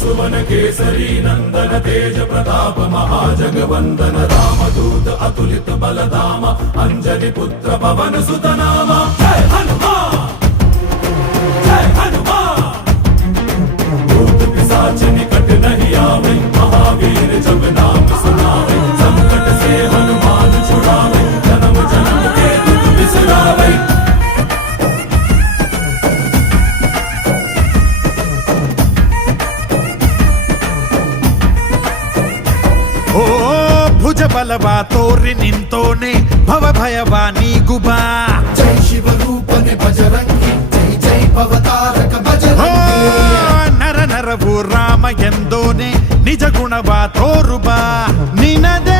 सुवन केसरी नंदन तेज प्रताप महाजगवंदन रामदूत अतुलित बलधाम अंजनी पुत्र पवन सुत नाम जय हनुमान जय हनुमान। भूत पिशाच निकट नहीं आवे महावीर जब नाम सुनावे संकट से हनुमान छुड़ावे जन्म जन्म के दुख बिसरावे। ಓ ಭುಜ ಬಲವಾ ತೋರಿ ನಿಂತೋನೆ ಭವ ಭಯವಾ ನೀಗುಬಾ ಜೈ ಶಿವರೂಪನೆ ಬಜರಂಗಿ ಜೈ ಜೈ ಭವತಾರಕ ಬಜರಂಗಿ ನರ ನರವು ರಾಮ ಎಂದೋನೆ ನಿಜ ಗುಣವಾ ತೋರುಬಾ ನಿನದೇ